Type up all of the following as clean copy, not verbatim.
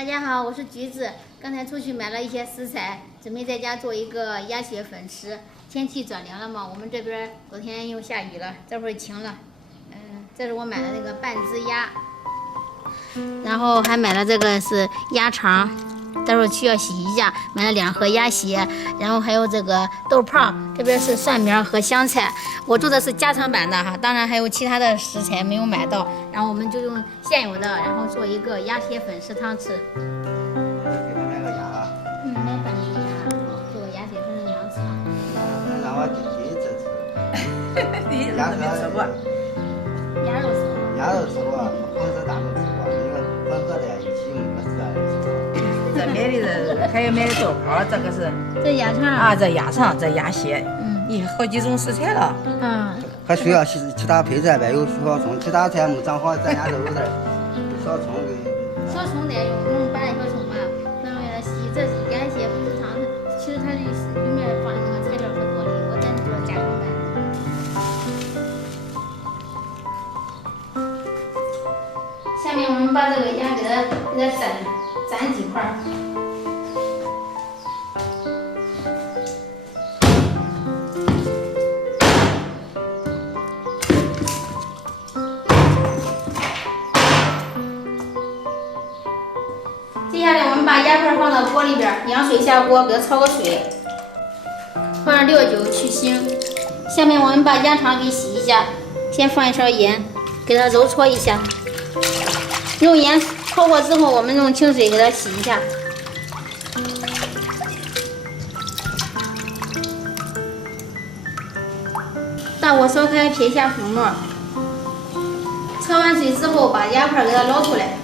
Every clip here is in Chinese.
大家好，我是橘子。刚才出去买了一些食材，准备在家做一个鸭血粉吃。天气转凉了嘛，我们这边昨天又下雨了，这会儿晴了。这是我买的那个半只鸭，然后还买了这个是鸭肠，待会儿需要洗一下。买了2盒鸭血，然后还有这个豆泡，这边是蒜苗和香菜。我做的是家常版的哈，当然还有其他的食材没有买到，然后我们就用现有的，然后做一个鸭血粉丝汤吃。买个鸭啊？买半只鸭，做个鸭血粉丝汤吃。让我第一次吃。第一次没吃过。鸭肉吃过。鸭肉吃过，粉丝汤都吃过，因为混合在一起用个吃。这买的是还有买的豆泡，这个是这鸭肠啊，这鸭肠，这鸭血，咦，好几种食材了。还需要其他配菜呗，有小葱，其他菜没长好，咱家都有点小葱给。小葱得用拌小葱嘛，然后要洗。这鸭血粉丝汤，其实它里面放的那个材料可多的，我咱做家常版。下面我们把这个鸭给它蘸几块。接下来我们把鸭片放到锅里边，凉水下锅，给它焯个水，放上料酒去腥。下面我们把鸭肠给洗一下，先放一勺盐，给它揉搓一下。用盐焯过之后，我们用清水给它洗一下。大火烧开，撇下浮沫。焯完水之后，把鸭片给它捞出来。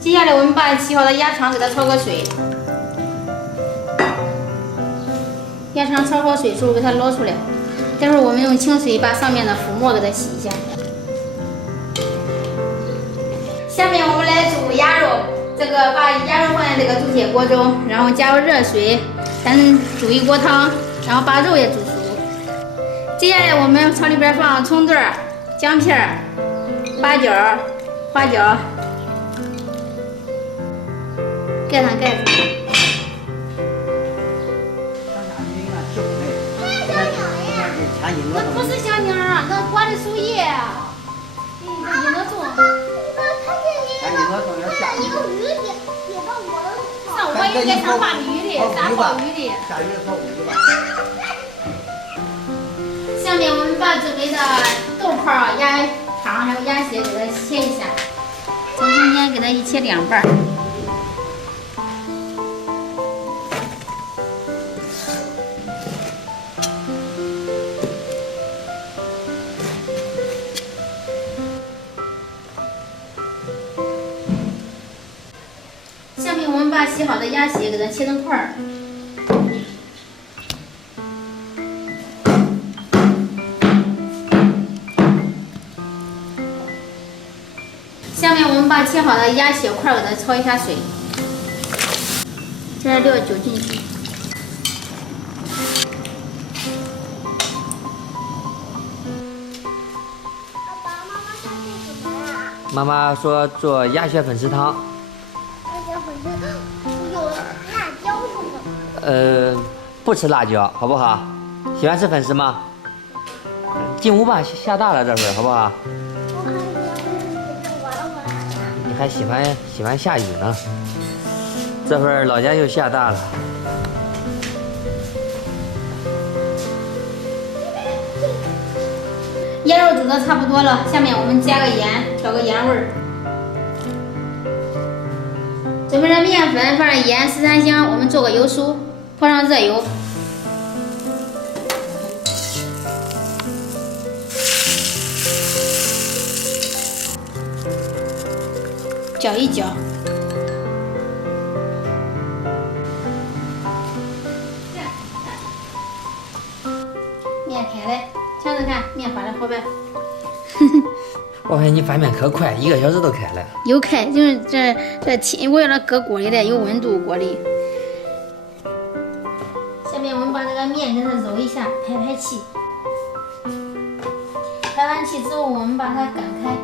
接下来我们把洗好的鸭肠给它焯个水。鸭肠焯好水之后，给它捞出来。待会儿我们用清水把上面的浮沫给它洗一下。下面我们来煮鸭肉，把鸭肉放在这个铸铁锅中，然后加入热水，咱煮一锅汤，然后把肉也煮熟。接下来我们朝里边放葱段、姜片、八角、花椒，盖上盖子。那不是香柠儿，那刮的树叶啊，这樱桃种。上我应该上把鱼的，啥鲍鱼的。下雨跑鱼吧。下面我们把准备的豆泡、鸭肠还有鸭血给它切一下，从中间给它一切2半。下面我们把洗好的鸭血给它切成块儿。下面我们把切好的鸭血块给它焯一下水，加点料酒进去。妈妈说做鸭血粉丝汤。鸭血粉丝汤有辣椒是吗？不吃辣椒，好不好？喜欢吃粉丝吗？进屋吧，下大了这会儿，好不好？我看见玩了玩。你还喜欢下雨呢，这会儿老家又下大了。鸭肉煮的差不多了，下面我们加个盐，调个盐味儿。准备了面粉，放上盐、十三香，我们做个油酥，泼上热油。搅一搅。面开了，尝尝看，面发的好呗。我看你翻面可快，1个小时都开了。有开，就是这气，为了搁锅里的，有温度锅里。下面我们把这个面给它揉一下，排气。排完气之后，我们把它擀开。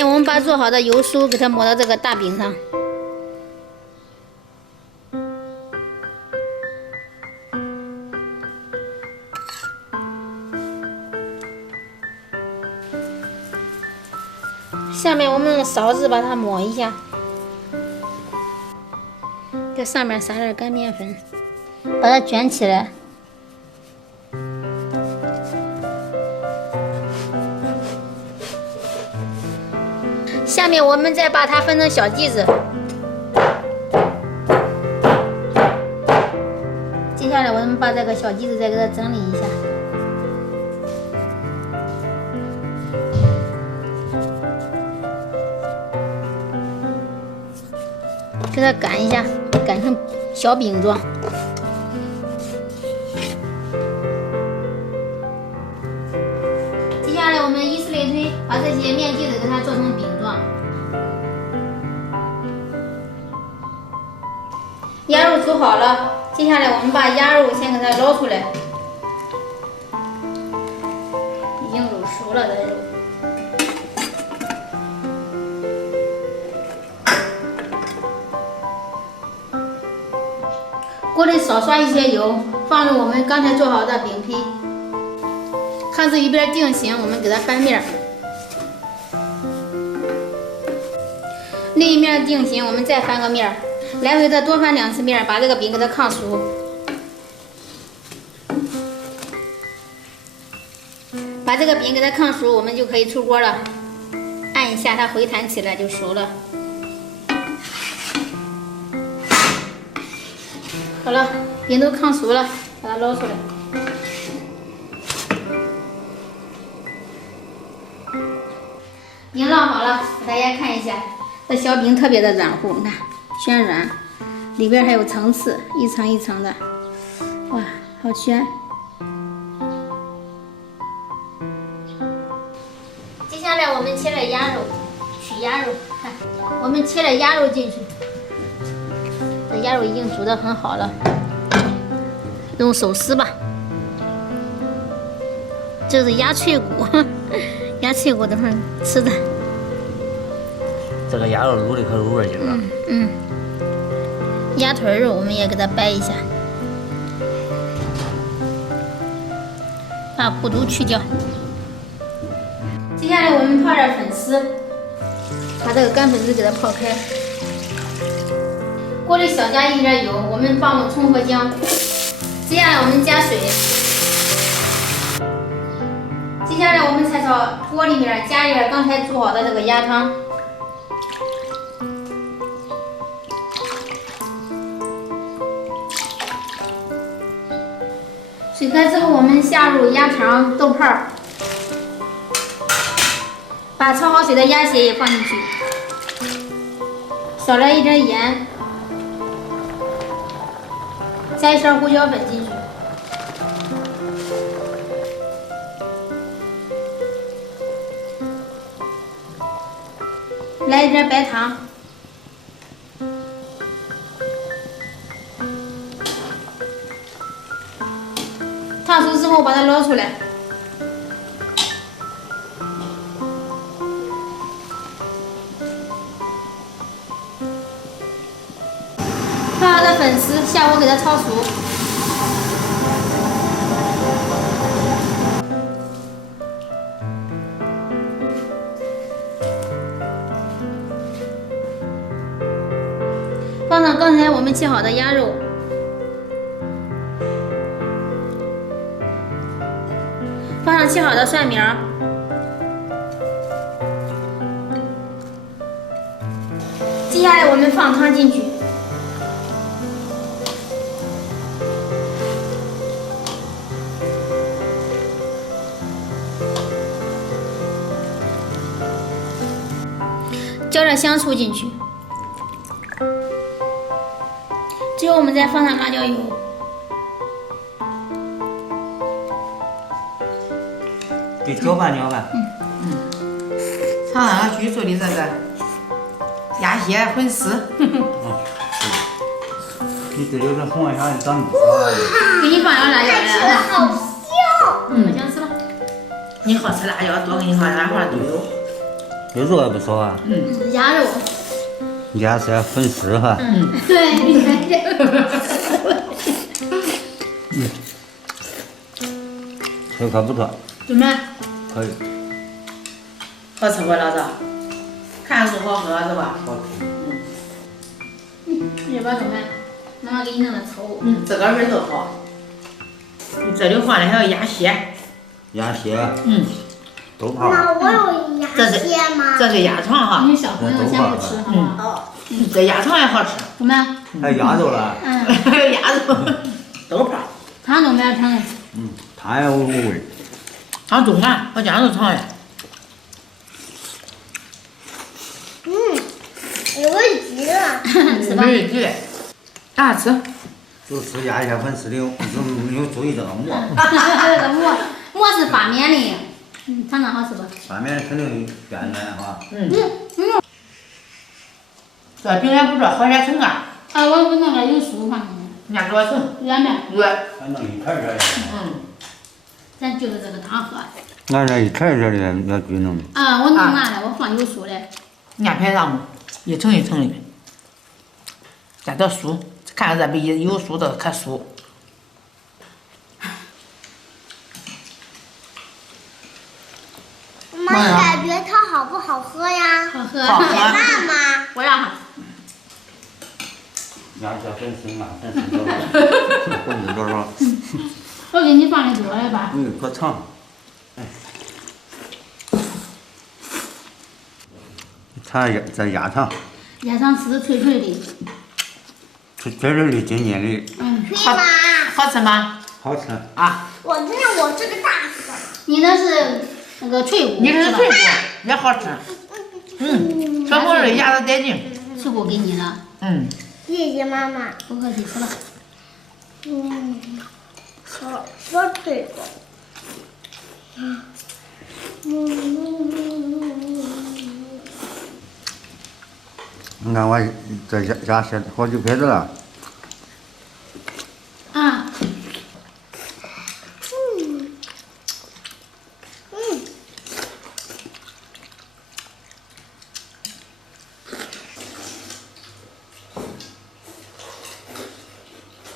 面我们把做好的油酥给它抹到这个大饼上。下面我们用勺子把它抹一下，在上面撒点干面粉，把它卷起来。下面我们再把它分成小剂子。接下来我们把这个小剂子再给它整理一下。给它擀一下，擀成小饼状。接下来我们以此类推，把这些面剂子给它做成饼状。鸭肉煮好了，接下来我们把鸭肉先给它捞出来，已经卤熟了的肉。锅里少刷一些油，放入我们刚才做好的饼皮，看这一边定型，我们给它翻面。另一面定型，我们再翻个面，来回的多翻2次面，把这个饼给它炕熟。把这个饼给它炕熟，我们就可以出锅了。按一下，它回弹起来就熟了。好了，饼都炕熟了，把它捞出来。饼烙好了，给大家看一下，这小饼特别的软乎，你看暄软，里边还有层次，一层一层的，哇，好暄。接下来我们切了鸭肉，取鸭肉，看，我们切了鸭肉进去。这鸭肉已经煮得很好了，用手撕吧。这是鸭脆骨，鸭脆骨等会儿吃的。这个鸭肉卤的可入味劲了。鸭腿肉我们也给它掰一下，把骨头去掉。接下来我们泡点粉丝，把这个干粉丝给它泡开。锅里小加一点油，我们放入葱和姜。接下来我们加水。接下来我们再朝锅里面加一点刚才煮好的这个鸭汤。水开之后，我们下入鸭肠、豆泡，把焯好水的鸭血也放进去，少来一点盐。加一勺胡椒粉进去，来一点白糖，烫熟之后把它捞出来。泡好的粉丝下锅给它焯熟。放上刚才我们切好的鸭肉，放上切好的蒜苗，接下来我们放汤进去。浇点香醋进去，最后我们再放上辣椒油。给搅拌搅拌。尝尝俺居做的这个鸭血粉丝。你这有点红啊，啥的长不少。给你放点辣椒来。好香。好香吃吧。你好吃辣椒多，给你放啥花都有。这肉还不错啊，鸭肉。鸭舌粉丝哈，对。这可不错，怎么？可以。好吃不，老赵？看着好喝是吧？好吃。要不要怎么？妈妈给你弄的稠。这个味道好。这里放的还有鸭血。鸭血。豆泡。那我有鸭血吗？这是鸭肠哈。你小朋友先不吃，好不好？这鸭肠也好吃。怎么？还有鸭肉了。还有鸭肉。豆泡。汤都没有尝的。汤也无味。汤中啊，我家都尝的。有味极了。是吧？没味啊，吃。就吃鸭血粉丝的，没有注意这个馍。这个馍是发面的，尝尝好吃不？发面肯定变软哈。这饼也不知道好些成啊。我那个有酥放的。人家多成。软面。软。反正一片这的。咱就是这个汤喝。俺这一片这的要最浓的。我弄完了，我放有酥的。人家排上一层一层的，加点酥，看着这比有酥的可酥。妈，你感觉它好不好喝呀？好喝。好喝。辣吗？我让他。鸭血粉丝嘛，粉丝多少？粉丝多少？我给你放的多了吧？可长。尝这鸭肠。鸭肠吃的脆脆的。脆脆的，筋筋的。脆吗？好吃吗？好吃。啊。我这个大的。你那是那个脆骨。你这是脆骨，也好吃。小朋友的牙都带劲。脆骨给你了。谢谢妈妈。不客气，吃吧。好脆的。你看我这鸭血好几辈子了。